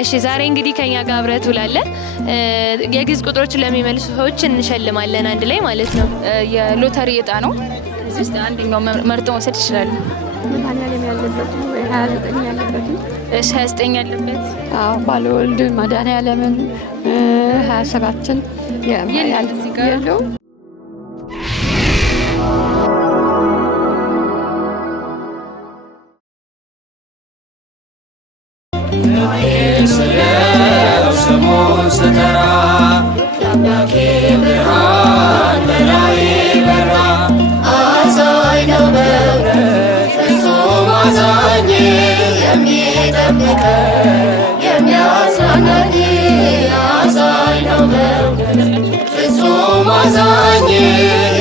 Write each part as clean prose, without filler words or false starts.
እሺ ዛሬ እንግዲህ ከኛ ጋር አብረህ ትውላለህ። የግዕዝ ቁጥሮችን ለሚመልሱ ሰዎች እንሸልማለን አንድ ላይ ማለት ነው። የሎተሪ እጣ ነው። እዚህ ውስጥ አንደኛው መርጦ መውሰድ ይችላል። መድኃኒዓለም ያለበት 29 ያለበት። እሺ 29 ያለበት። አዎ ባለወልድ መድኃኒዓለምን 27ን ይላል እዚህ ጋር ያለው ስሙን ስጠራ የአምላኬ ብርሃን በላዬ በራ። አዛኝ ነው በእውነት ፍጹም አዛኝ የሚጠብቀን የሚያጽናናኝ። አዛኝ ነው በእውነት ፍጹም አዛኝ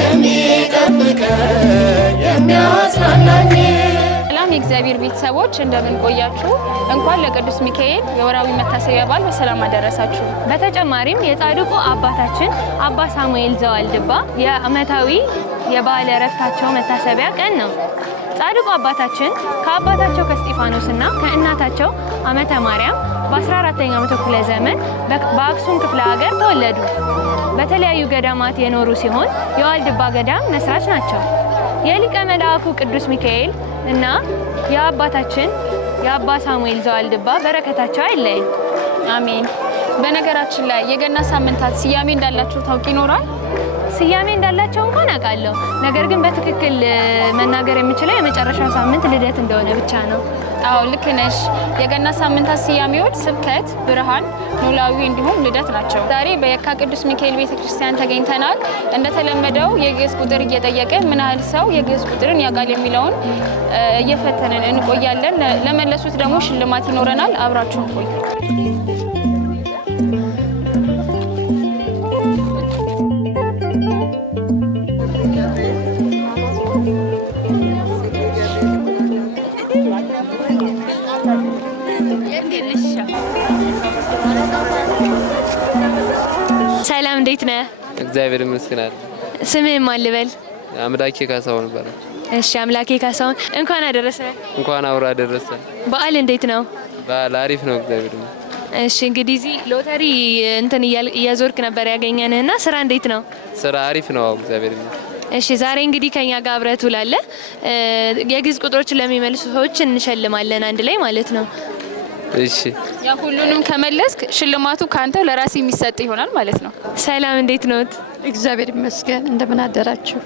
የሚጠብቀን የሚያጽናናኝ። የእግዚአብሔር ቤተሰቦች እንደምን ቆያችሁ? እንኳን ለቅዱስ ሚካኤል የወራዊ መታሰቢያ በዓል በሰላም አደረሳችሁ። በተጨማሪም የጻድቁ አባታችን አባ ሳሙኤል ዘዋልድባ የዓመታዊ የበዓለ ዕረፍታቸው መታሰቢያ ቀን ነው። ጻድቁ አባታችን ከአባታቸው ከእስጢፋኖስና ከእናታቸው ዓመተ ማርያም በ14ኛው መቶ ክፍለ ዘመን በአክሱም ክፍለ ሀገር ተወለዱ። በተለያዩ ገዳማት የኖሩ ሲሆን የዋልድባ ገዳም መስራች ናቸው። የሊቀ መልአኩ ቅዱስ ሚካኤል እና የአባታችን የአባ ሳሙኤል ዘዋልድባ በረከታቸው አይለየን፣ አሜን። በነገራችን ላይ የገና ሳምንታት ስያሜ እንዳላቸው ታውቂ ይኖራል? ስያሜ እንዳላቸው እንኳን አውቃለሁ። ነገር ግን በትክክል መናገር የምችለው የመጨረሻው ሳምንት ልደት እንደሆነ ብቻ ነው። አዎ ልክ ነሽ። የገና ሳምንታት ስያሜዎች ስብከት፣ ብርሃን፣ ኖላዊ እንዲሁም ልደት ናቸው። ዛሬ በየካ ቅዱስ ሚካኤል ቤተክርስቲያን ተገኝተናል። እንደተለመደው የግዕዝ ቁጥር እየጠየቅን ምን ያህል ሰው የግዕዝ ቁጥርን ያውቃል የሚለውን እየፈተንን እንቆያለን። ለመለሱት ደግሞ ሽልማት ይኖረናል። አብራችሁን ቆዩ። ሰላም እንዴት ነህ? እግዚአብሔር ይመስገን። ስምህን ማን ልበል? አምላኬ ካሳሁን ይባላል። እሺ አምላኬ ካሳሁን እንኳን አደረሰ። እንኳን አብሮ አደረሰ። በዓል እንዴት ነው? በዓል አሪፍ ነው እግዚአብሔር ይመስገን። እሺ እንግዲህ እዚህ ሎተሪ እንትን እያዞርክ ነበር ያገኘንህና ስራ እንዴት ነው? ስራ አሪፍ ነው እግዚአብሔር ይመስገን። እሺ ዛሬ እንግዲህ ከኛ ጋር አብረህ ትውላለህ። የግዕዝ ቁጥሮችን ለሚመልሱ ሰዎች እንሸልማለን አንድ ላይ ማለት ነው። እሺ ያ ሁሉንም ከመለስክ ሽልማቱ ካንተው ለራስ የሚሰጥ ይሆናል ማለት ነው። ሰላም እንዴት ነዎት? እግዚአብሔር ይመስገን። እንደምን አደራችሁ?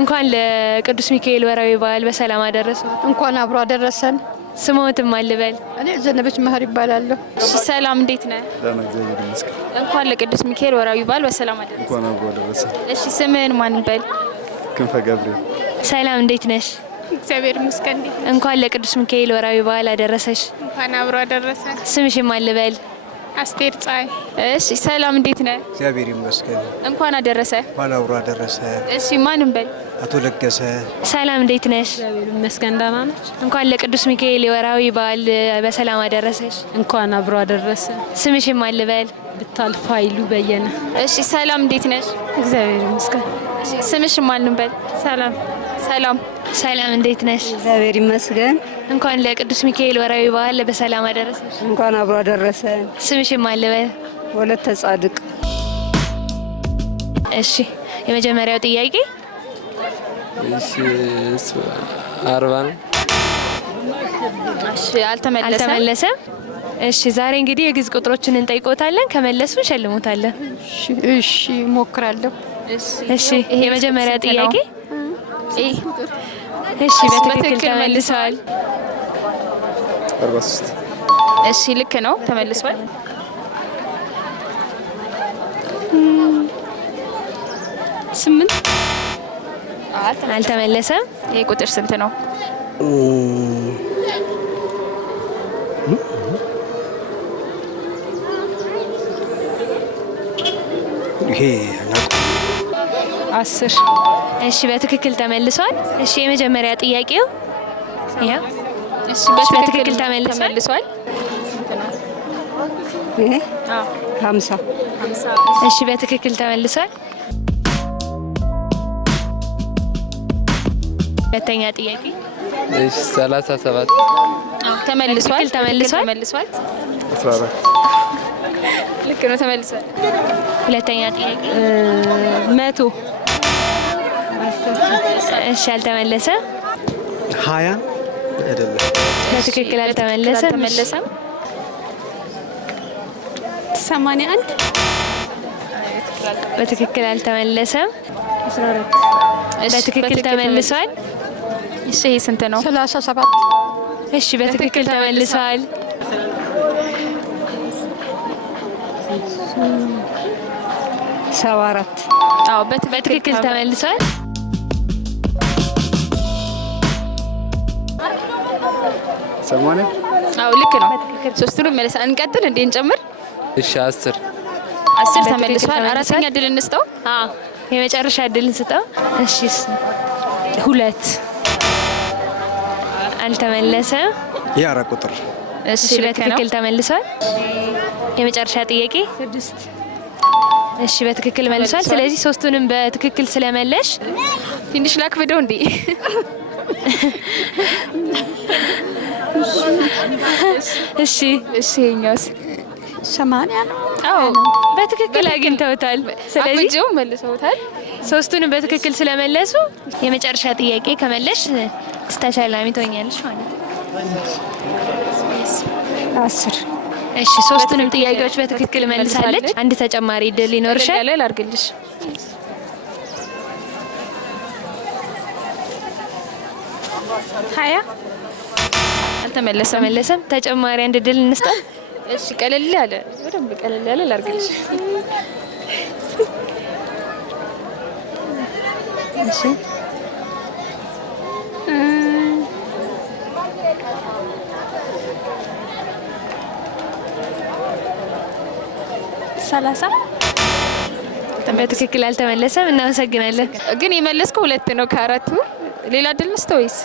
እንኳን ለቅዱስ ሚካኤል ወራዊ በዓል በሰላም አደረሰው። እንኳን አብሮ አደረሰን። ስሞትም አልበል? እኔ ዘነበች መህር ይባላለሁ። እሺ ሰላም እንዴት ነህ? ደህና እግዚአብሔር ይመስገን። እንኳን ለቅዱስ ሚካኤል ወራዊ በዓል በሰላም አደረሰ። እንኳን አብሮ አደረሰን። እሺ ስምህን ማን በል? ክንፈ ገብርኤል። ሰላም እንዴት ነሽ? እግዚአብሔር ይመስገን። እንኳን ለቅዱስ ሚካኤል ወራዊ በዓል አደረሰሽ። እንኳን አብሮ አደረሰ። ስምሽም ማን ልበል? አስቴር ፀሐይ። እሺ ሰላም እንዴት ነህ? እግዚአብሔር ይመስገን። እንኳን አደረሰ። እንኳን አብሮ አደረሰ። እሺ ማንም በል? አቶ ለገሰ። ሰላም እንዴት ነሽ? እግዚአብሔር ይመስገን ደህና ነች። እንኳን ለቅዱስ ሚካኤል የወራዊ በዓል በሰላም አደረሰሽ። እንኳን አብሮ አደረሰ። ስምሽም ማን ልበል? ብታልፍ ኃይሉ በየነ። እሺ ሰላም እንዴት ነሽ? እግዚአብሔር ይመስገን። እሺ ስምሽ ማንም በል? ሰላም። ሰላም ሰላም እንዴት ነሽ? እግዚአብሔር ይመስገን። እንኳን ለቅዱስ ሚካኤል ወራዊ በዓል በሰላም አደረሰሽ። እንኳን አብሮ አደረሰን። ስምሽም ማን ልበል? ወለተ ጻድቅ። እሺ የመጀመሪያው ጥያቄ እሺ 40 ነው። እሺ አልተመለሰም። እሺ ዛሬ እንግዲህ የግዕዝ ቁጥሮችን እንጠይቆታለን። ከመለሱ እንሸልሙታለን። እሺ ሞክራለሁ። እሺ የመጀመሪያ ጥያቄ እሺ በትክክል ተመልሰዋል። 43። እሺ ልክ ነው ተመልሷል። ስምንት አልተመለሰም። ይሄ ቁጥር ስንት ነው? ይሄ 10 እሺ በትክክል ተመልሷል። እሺ የመጀመሪያ ጥያቄው ያ እሺ በትክክል ተመልሷል። ይሄ 50 እሺ በትክክል ተመልሷል። ሁለተኛ ጥያቄ እሺ 37 ተመልሷል። ተመልሷል። 14 ልክ ነው፣ ተመልሷል። ሁለተኛ ጥያቄ 100 እሺ፣ አልተመለሰም። 20 አይደለም። በትክክል አልተመለሰም። አልተመለሰም። 81 በትክክል አልተመለሰም። 14 በትክክል ተመልሷል። እሺ፣ ይሄ ስንት ነው? 37 እሺ፣ በትክክል ተመልሷል። 74 አዎ፣ በትክክል ተመልሷል። ሰማንያ አዎ፣ ልክ ነው። ሶስቱንም መለሳ። እንቀጥል እንዴ? እንጨምር? እሺ 10 10 ተመልሷል። አራተኛ እድል እንስጠው። አዎ፣ የመጨረሻ እድል እንስጠው። እሺ፣ 2 አልተመለሰም። የአራት ቁጥር እሺ፣ እሺ፣ በትክክል ተመልሷል። የመጨረሻ ጥያቄ 6 እሺ፣ በትክክል መልሷል። ስለዚህ ሶስቱንም በትክክል ስለመለሽ ትንሽ ላክብደው እንዴ? እሺ፣ እሺ፣ ይኸኛውስ? 80 ነው። አዎ፣ በትክክል አግኝተውታል። ስለዚህ አብጀው መልሰውታል። ሶስቱንም በትክክል ስለመለሱ የመጨረሻ ጥያቄ ከመለሽ ተሸላሚ ትሆኛለሽ ማለት ነው። 10 እሺ፣ ሶስቱንም ጥያቄዎች በትክክል መልሳለች። አንድ ተጨማሪ እድል ይኖርሻል። ላይ ላርግልሽ። አልተመለሰም። ተጨማሪ አንድ እድል እንስጣት። እሺ፣ ቀለል ያለ በደንብ ቀለል ያለ ላርግልሽ። እሺ፣ 30 በትክክል አልተመለሰም። እናመሰግናለን። ግን የመለስከው 2 ነው ከአራቱ። ሌላ እድል እንስጠው ወይስ?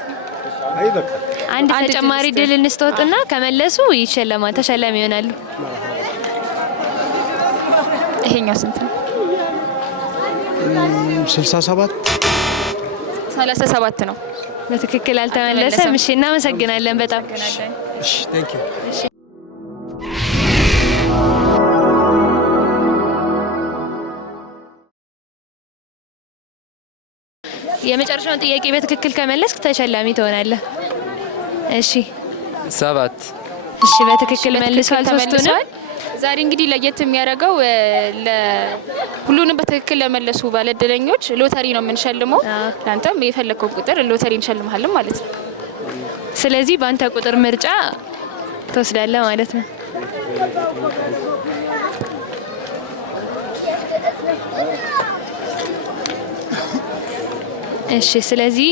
አይ በቃ አንድ ተጨማሪ እድል እንስጠውና ከመለሱ ይሸለማል፣ ተሸላሚ ይሆናሉ። ይሄኛው ስንት ነው? 67 37 ነው። በትክክል አልተመለሰም። እሺ፣ እናመሰግናለን በጣም። እሺ፣ ቴንክ ዩ። የመጨረሻውን ጥያቄ በትክክል ከመለስክ ተሸላሚ ትሆናለህ። እሺ፣ 7 እሺ፣ በትክክል መልሷል ሶስቱንም። ዛሬ እንግዲህ ለየት የሚያደርገው ሁሉንም በትክክል ለመለሱ ባለእድለኞች ሎተሪ ነው የምንሸልመው። ለአንተም የፈለግከው ቁጥር ሎተሪ እንሸልምሃለን ማለት ነው። ስለዚህ በአንተ ቁጥር ምርጫ ትወስዳለህ ማለት ነው። እሺ፣ ስለዚህ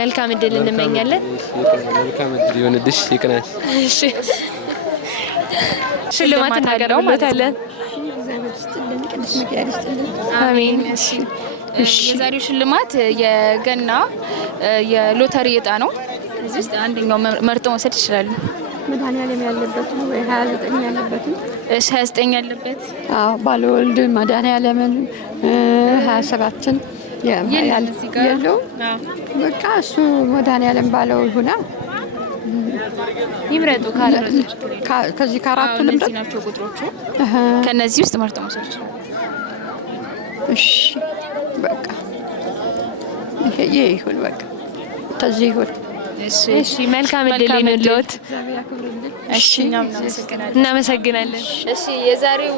መልካም እድል እንመኛለን። መልካም እድል ይሁንልሽ። ይቅናሽ። እሺ፣ ሽልማት እናቀርብሎታለን። አሜን። የዛሬው ሽልማት የገና የሎተሪ እጣ ነው። እዚህ ውስጥ አንደኛው መርጦ መውሰድ ይችላሉ። መድኃኒዓለም ያለበት ነው ወይ 29 ያለበት? እሺ፣ 29 ያለበት። አዎ፣ ባለወልድ መድኃኒዓለምን 27ን ያለው በቃ እሱ መድኃኒዓለም ባለው ይሁና። ይምረጡ። ከዚህ ከአራቱ ልምረጥ ናቸው ቁጥሮቹ። ከነዚህ ውስጥ መርጦ መውሰድ ይችላል። እሺ፣ በቃ ይሄ ይሁን። በቃ ከዚህ ይሁን። እሺ፣ መልካም እድል ይሁንልዎት። እሺ፣ እናመሰግናለን። እሺ፣ የዛሬው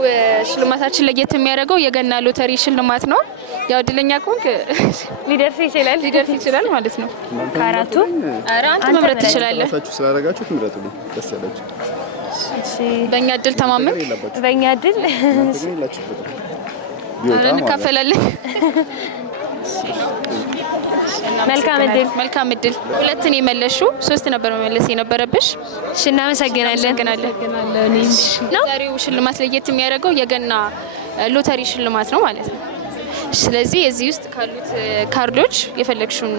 ሽልማታችን ለየት የሚያደርገው የገና ሎተሪ ሽልማት ነው። ያው እድለኛ ከሆንክ ሊደርስ ይችላል ማለት ነው። ከአራቱ አንተ መምረጥ ትችላለህ። ራሳችሁ ስላደረጋችሁት ምረጡልኝ። ደስ ያላችሁ። በእኛ እድል ተማመን። በእኛ እድል እንካፈላለን። መልካም እድል። 2 ነው የመለስሽው፣ 3 ነበር መመለስ የነበረብሽ። እሺ፣ እናመሰግናለን። ዛሬው ሽልማት ለየት የሚያደርገው የገና ሎተሪ ሽልማት ነው ማለት ነው። ስለዚህ እዚህ ውስጥ ካሉት ካርዶች የፈለግሽውን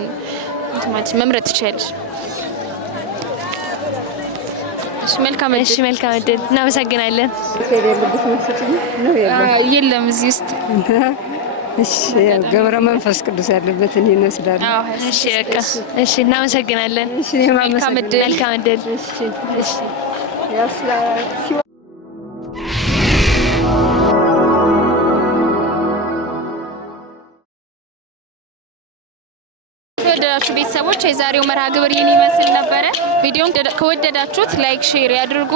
መምረጥ ትችያለሽ። እሺ፣ መልካም እድል። እናመሰግናለን። የለም እዚህ ውስጥ እሺ፣ ገብረ መንፈስ ቅዱስ ያለበትን ይመስላል። እሺ፣ በቃ እሺ፣ እናመሰግናለን። እሺ፣ መልካም እድል። እሺ። ተወደዳችሁ ቤተሰቦች የዛሬው መርሃ ግብር ይህን ይመስል ነበረ። ቪዲዮን ከወደዳችሁት ላይክ፣ ሼር ያድርጉ።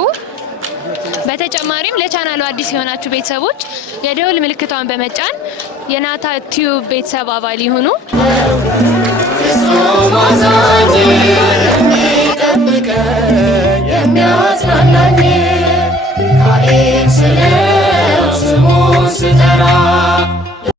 በተጨማሪም ለቻናሉ አዲስ የሆናችሁ ቤተሰቦች የደውል ምልክቷን በመጫን የናታ ቲዩብ ቤተሰብ አባል ይሁኑ።